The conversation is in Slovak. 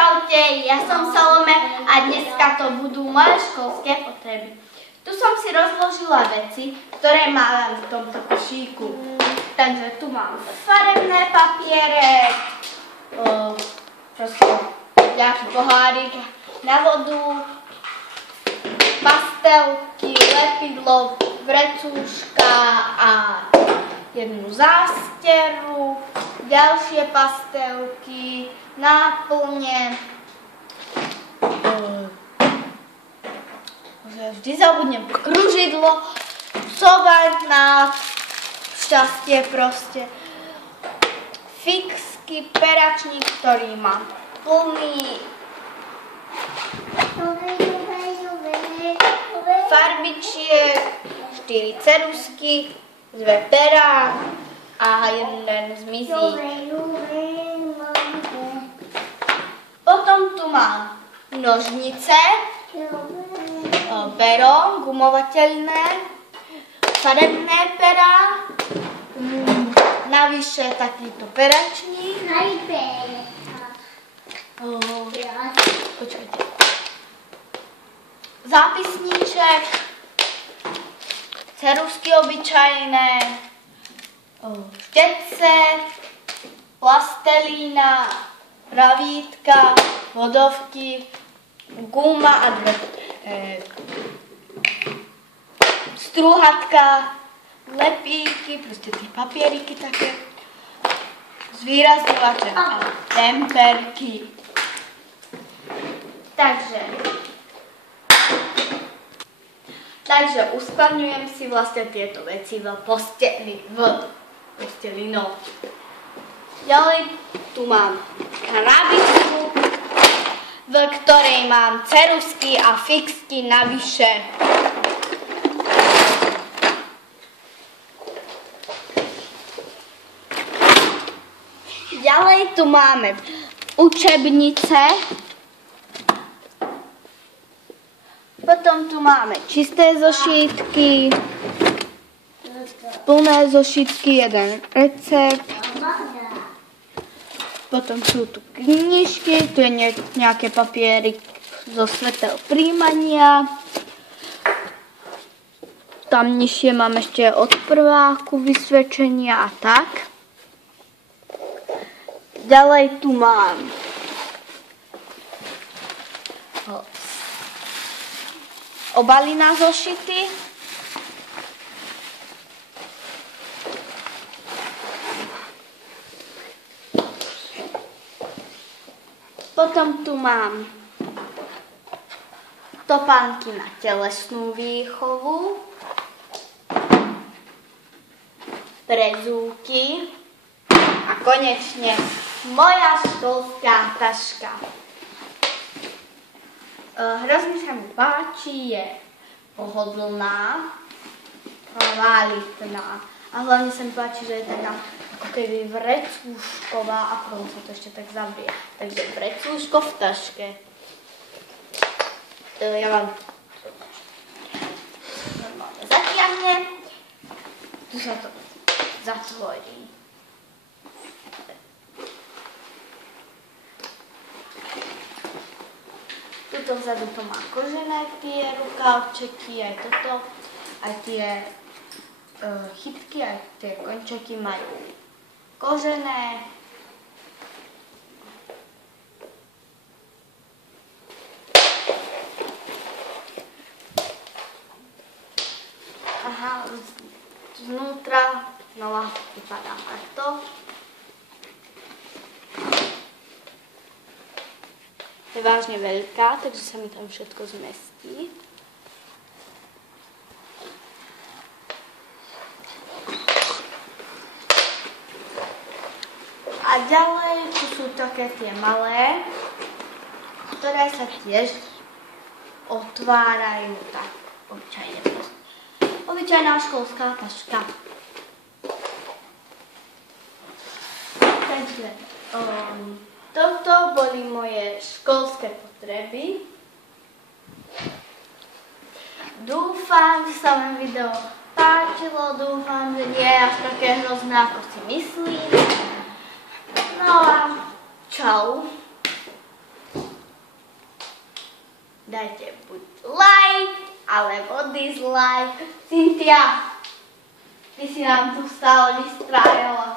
Čaute, ja som Salome a dneska to budú moje školské potreby. Tu som si rozložila veci, ktoré mám v tomto košíku. Takže tu mám farebné papiere, nejaký pohárik na vodu, pastelky, lepidlo, vrecúška a jednu zásteru, ďalšie pastelky, náplne. Vždy zabudnem kružidlo, sobaň na šťastie proste. Fixky, peračník, ktorý mám plný. Farbičiek, 4 ceruzky, 2 perá a jeden zmizík. Potom tu mám nožnice, pero, gumovateľné, farebné perá, navyše takýto peračník. Počkajte. Zápisníček, ceruzky obyčajné, štece, plastelína, pravítka, vodovky, guma a strúhatka, lepíky, proste tie papieriky také, zvýrazňovače a temperky. Takže uskladňujem si vlastne tieto veci v posteli, no. Ďalej tu mám krabičku, v ktorej mám ceruzky a fixky navyše. Ďalej tu máme učebnice. Potom tu máme čisté zošítky, plné zošítky, jeden recept. Potom sú tu knižky, tu je nejaké papiery zo svetel príjmania. Tam nižšie mám ešte od prváku vysvedčenia a tak. Ďalej tu mám obaly na zošity. Potom tu mám topánky na telesnú výchovu, prezúky a konečne moja školská taška. Hrozne sa mi páči, je pohodlná, kvalitná a hlavne sa mi páči, že je teda ako keby vrecúšková a potom sa to ešte tak zavrie. Takže vrecúško v taške. Ja vám normálne zatiahnem. Tu sa to zatvorí. Tuto vzadu to má kožené tie rukávčeky, aj toto, aj tie chytky, aj tie končeky majú kožené. Aha, znútra znova vypadá takto. Je vážne veľká, takže sa mi tam všetko zmestí. A ďalej tu sú také tie malé, ktoré sa tiež otvárajú tak obyčajne. Obyčajná školská taška. Takže toto boli moje školské potreby. Dúfam, že sa vám video páčilo, dúfam, že nie je až také hrozné, ako si myslím. No a čau. dajte buď like, alebo dislike. Cynthia, ty si nám tu stále vystrájala.